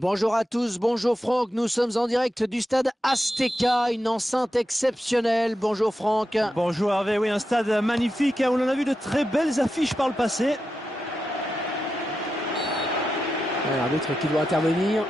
Bonjour à tous, bonjour Franck, nous sommes en direct du stade Azteca, une enceinte exceptionnelle. Bonjour Franck. Bonjour Hervé, oui, un stade magnifique où l'on a vu de très belles affiches par le passé. L'arbitre qui doit intervenir.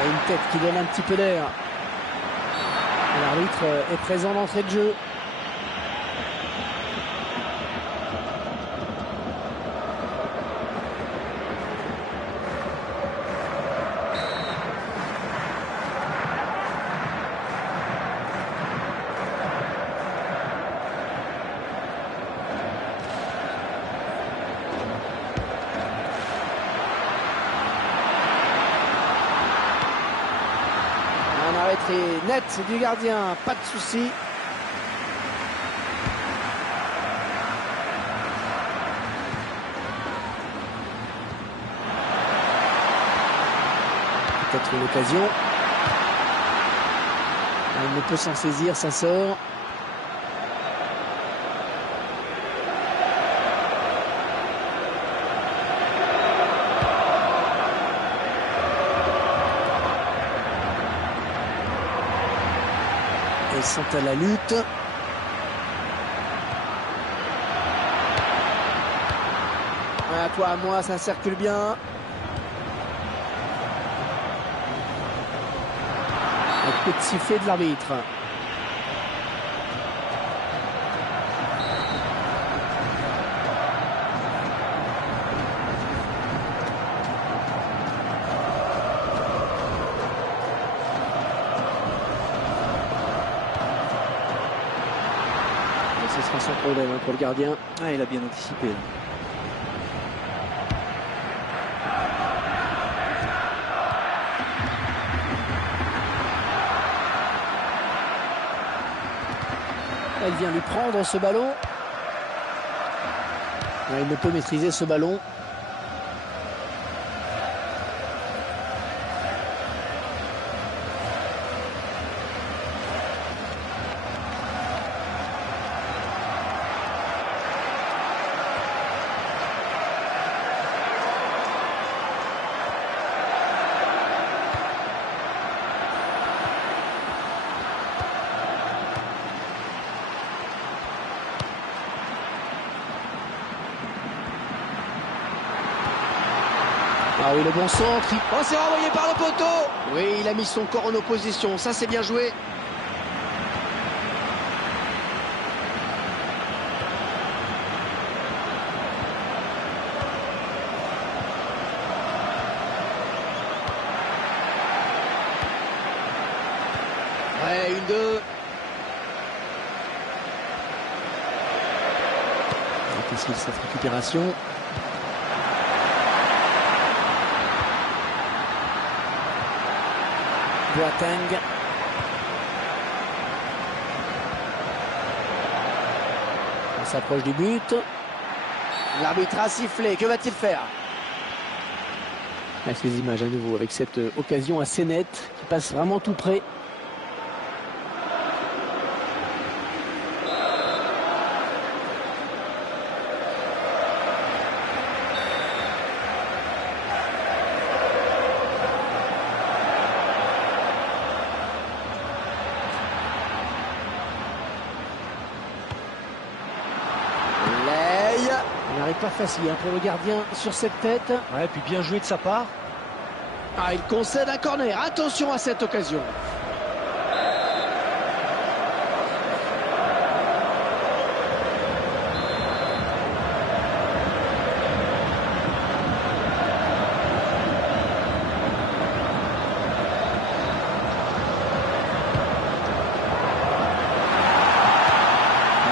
Une tête qui donne un petit peu d'air. L'arbitre est présent d'entrée de jeu. Un arrêt très net du gardien, pas de souci. Peut-être une occasion. Il ne peut s'en saisir, ça sort. Ils sont à la lutte. À toi, à moi, ça circule bien. Un coup de sifflet de l'arbitre. Ce sera sans problème pour le gardien. Ah, il a bien anticipé. Elle vient lui prendre ce ballon. Il ne peut maîtriser ce ballon. Ah oui, le bon centre. Oh, c'est renvoyé par le poteau. Oui, il a mis son corps en opposition. Ça, c'est bien joué. Ouais, 1-2. Difficile cette récupération. Boateng. On s'approche du but. L'arbitre a sifflé. Que va-t-il faire? Ces images à nouveau avec cette occasion assez nette qui passe vraiment tout près. Il n'arrive pas facile pour le gardien sur cette tête. Ouais, puis bien joué de sa part. Ah, il concède un corner. Attention à cette occasion.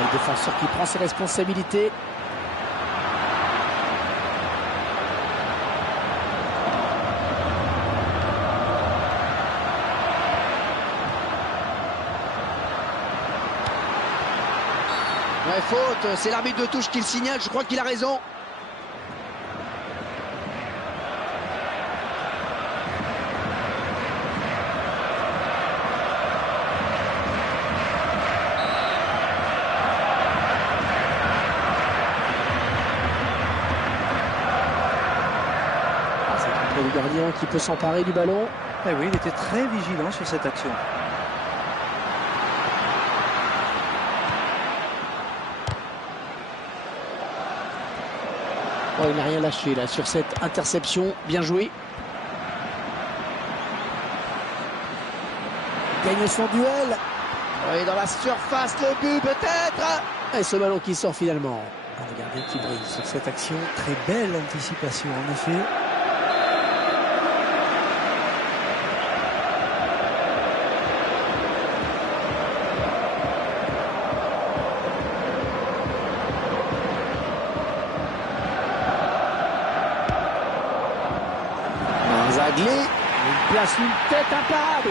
Le défenseur qui prend ses responsabilités. Ouais, faute, c'est l'arbitre de touche qui le signale, je crois qu'il a raison. Et le gardien qui peut s'emparer du ballon. Eh oui, il était très vigilant sur cette action. Oh, il n'a rien lâché là sur cette interception. Bien joué. Gagne son duel. Oui, dans la surface, le but peut-être. Et ce ballon qui sort finalement. Le gardien qui brille sur cette action. Très belle anticipation en effet. Zaglé, il place une tête imparable.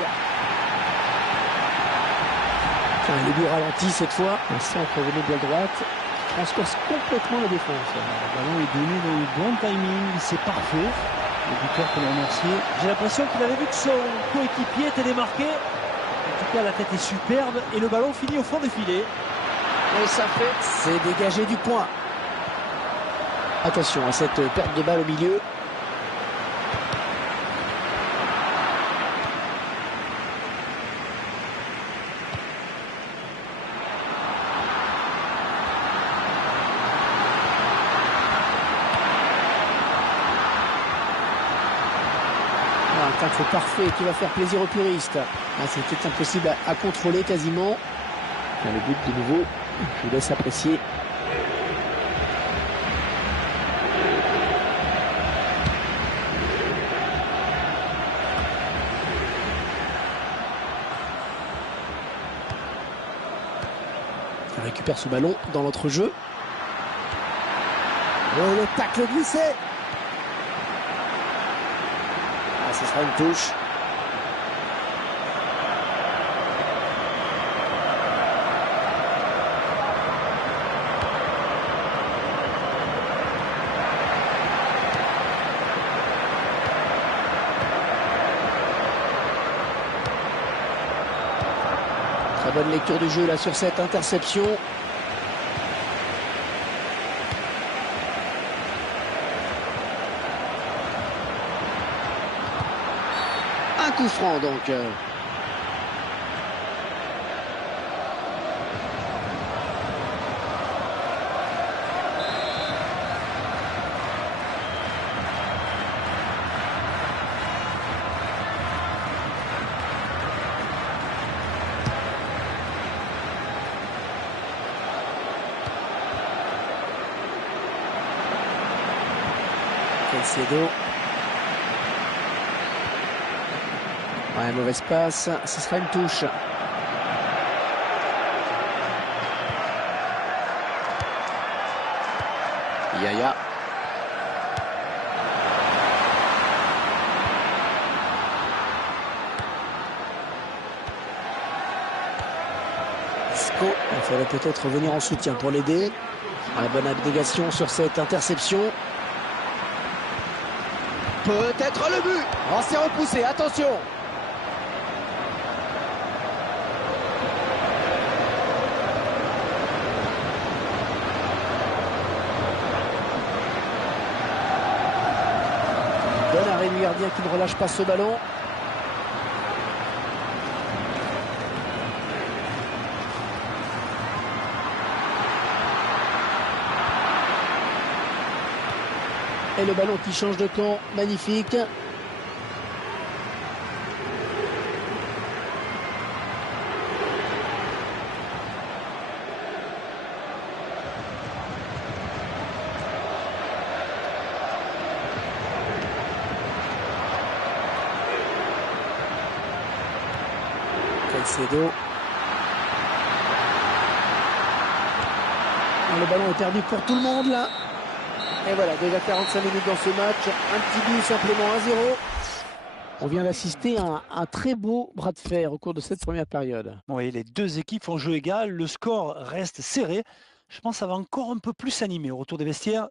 Le but ralenti cette fois. Un centre venu de la droite. Transperce complètement la défense. Le ballon est donné dans le bon timing, c'est parfait. Le buteur peut le remercier. J'ai l'impression qu'il avait vu que son coéquipier était démarqué. En tout cas, la tête est superbe et le ballon finit au fond des filets. Et ça fait, c'est dégagé du point. Attention à cette perte de balle au milieu. Un tacle parfait qui va faire plaisir aux puristes. C'était impossible à contrôler quasiment. Le but de nouveau, je vous laisse apprécier. Il récupère ce ballon dans l'entrejeu. Oh, le tacle glissé. Ce sera une touche. Très bonne lecture du jeu là sur cette interception. Un coup franc donc. Caicedo. Ouais, mauvaise passe, ce sera une touche. Yaya. Isco, il faudrait peut-être revenir en soutien pour l'aider. La bonne abnégation sur cette interception. Peut-être le but. Oh, c'est repoussé, attention. Bon arrêt du gardien qui ne relâche pas ce ballon. Et le ballon qui change de camp, magnifique. Caicedo. Le ballon est perdu pour tout le monde là. Et voilà, déjà 45 minutes dans ce match. Un petit but simplement 1-0. On vient d'assister à un très beau bras de fer au cours de cette première période. Oui, les deux équipes font jeu égal. Le score reste serré. Je pense que ça va encore un peu plus s'animer au retour des vestiaires.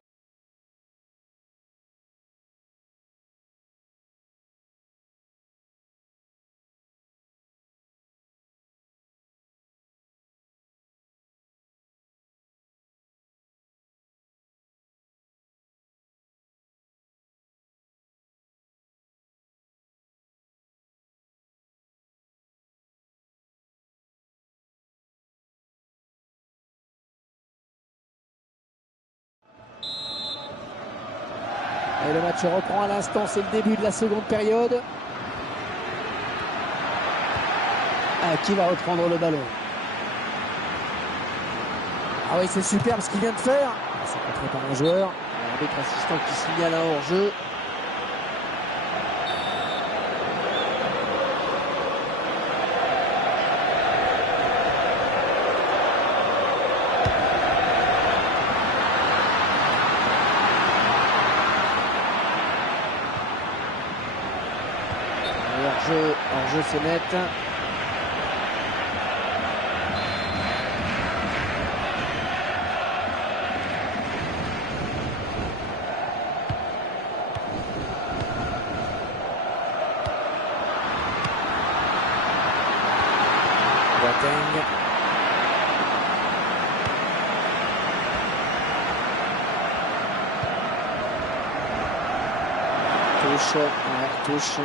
Et le match reprend à l'instant, c'est le début de la seconde période. Qui va reprendre le ballon? Ah oui, c'est superbe ce qu'il vient de faire. C'est contré par un joueur. L'arbitre assistant qui signale un hors-jeu. Hors-jeu, c'est net. Boateng. Touche.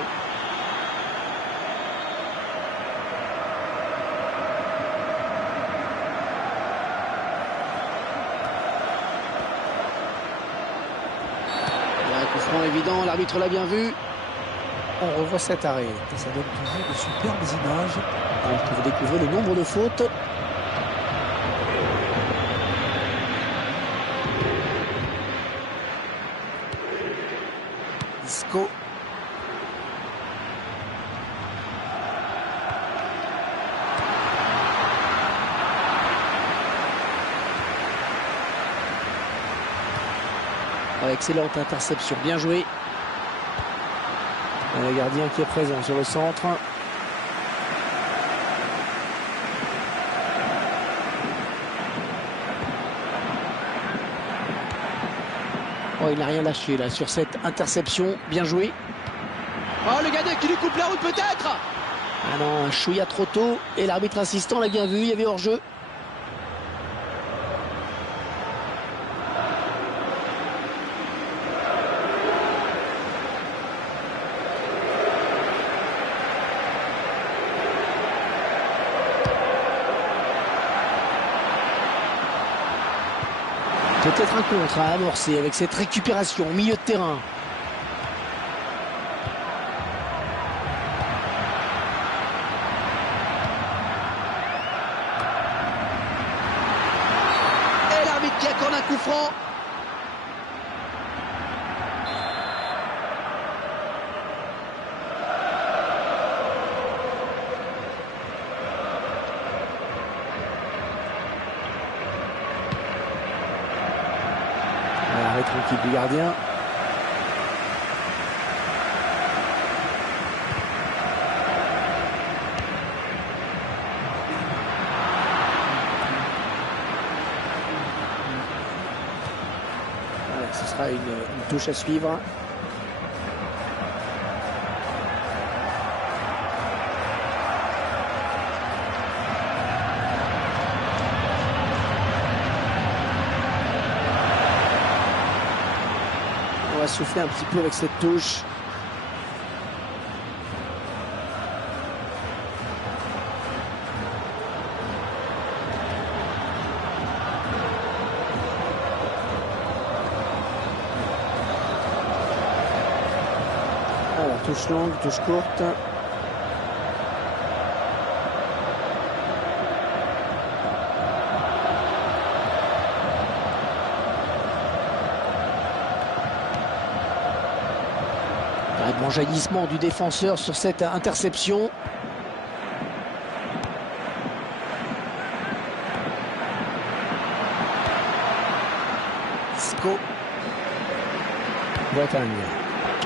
Coup franc évident, l'arbitre l'a bien vu. On revoit cet arrêt. Et ça donne toujours de superbes images. Alors que vous découvrez le nombre de fautes. Isco. Excellente interception, bien joué. Le gardien qui est présent sur le centre. Oh, il n'a rien lâché là sur cette interception, bien joué. Oh, le gardien qui lui coupe la route peut-être. Ah non, un chouïa trop tôt et l'arbitre assistant l'a bien vu, il y avait hors-jeu. Peut-être un contre à amorcer avec cette récupération au milieu de terrain. Et l'arbitre qui accorde un coup franc. Arrêt tranquille du gardien. Voilà, ce sera une touche à suivre. On va souffler un petit peu avec cette touche. Alors, touche longue, touche courte. Bon jaillissement du défenseur sur cette interception. Isco. Bretagne.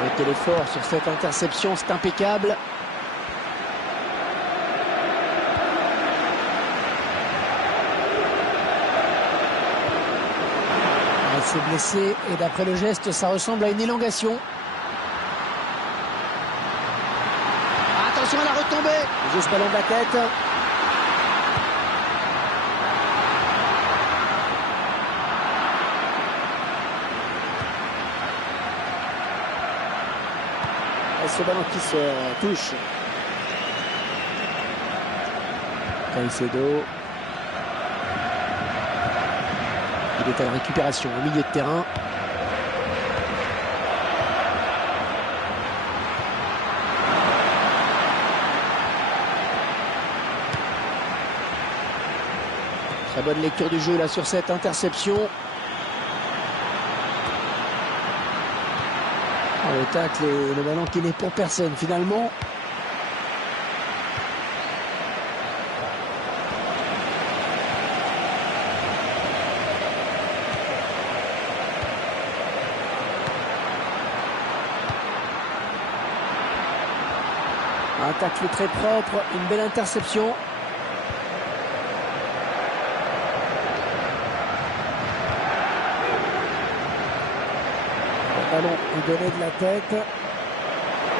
A été l'effort sur cette interception, c'est impeccable. Elle s'est blessée et d'après le geste, ça ressemble à une élongation. Attention à la retombée. Juste ballon de la tête. Et ce ballon qui se touche. Caicedo. Il est à la récupération au milieu de terrain. Très bonne lecture du jeu là sur cette interception. Le tacle et le ballon qui n'est pour personne finalement. Un tacle très propre, une belle interception. Le ballon est donné de la tête.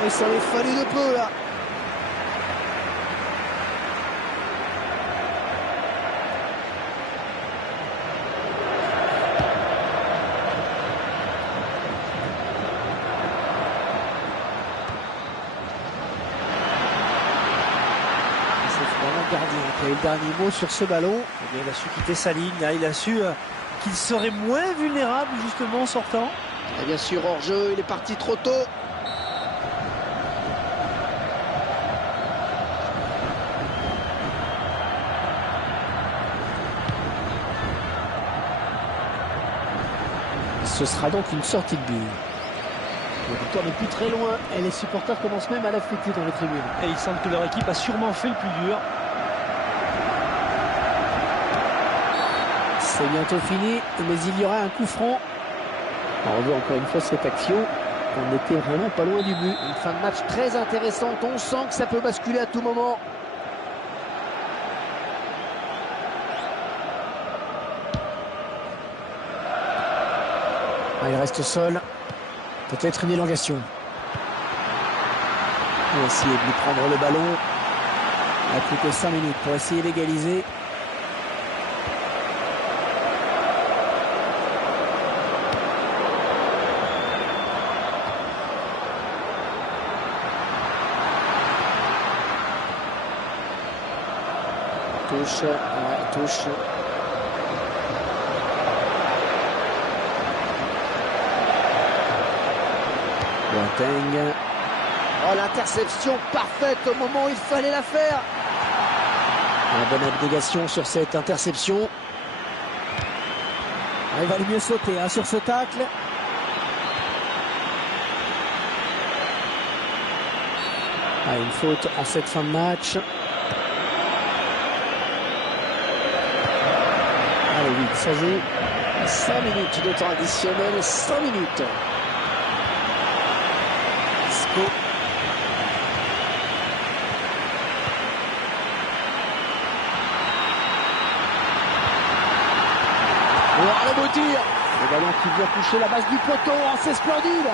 Et ça avait fallu de peu là. Gardien qui a eu le dernier mot sur ce ballon. Eh bien, il a su quitter sa ligne, là. Il a su qu'il serait moins vulnérable justement en sortant. Et bien sûr, hors jeu, il est parti trop tôt. Ce sera donc une sortie de but. La victoire n'est plus très loin et les supporters commencent même à la fêter dans les tribunes. Et ils sentent que leur équipe a sûrement fait le plus dur. C'est bientôt fini, mais il y aura un coup franc. On revoit encore une fois cette action. On n'était vraiment pas loin du but. Une fin de match très intéressante. On sent que ça peut basculer à tout moment. Il reste seul. Peut-être une élongation. On va essayer de lui prendre le ballon. Il n'y a plus que 5 minutes pour essayer d'égaliser. Touche, ouais, touche. Boateng. Oh, l'interception parfaite au moment où il fallait la faire. Une bonne abnégation sur cette interception. Il va le mieux sauter sur ce tacle. Une faute en cette fin de match. Allez, vite, ça joue. 5 minutes de temps additionnel, 5 minutes. Sco. Voir le beau tir. Le ballon qui vient toucher la base du poteau. C'est splendide.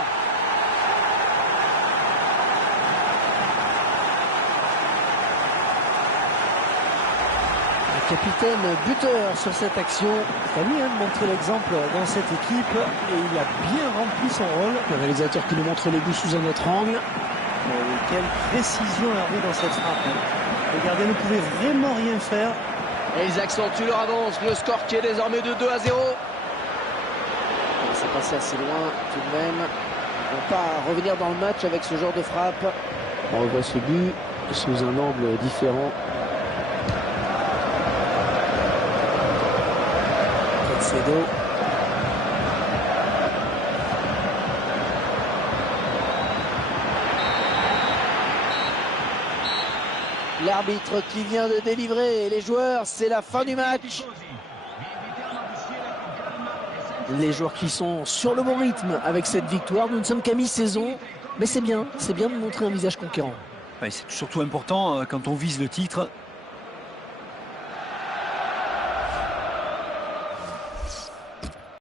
Capitaine buteur sur cette action. C'est à lui de montrer l'exemple dans cette équipe et il a bien rempli son rôle. Le réalisateur qui nous montre les buts sous un autre angle. Quelle précision Hervé dans cette frappe. Les gardiens ne pouvaient vraiment rien faire. Et ils accentuent leur avance. Le score qui est désormais de 2-0. C'est passé assez loin tout de même. Ils ne vont pas revenir dans le match avec ce genre de frappe. On revoit ce but sous un angle différent. Caicedo. L'arbitre qui vient de délivrer les joueurs, c'est la fin du match. Les joueurs qui sont sur le bon rythme avec cette victoire. Nous ne sommes qu'à mi-saison, mais c'est bien de montrer un visage conquérant. C'est surtout important quand on vise le titre.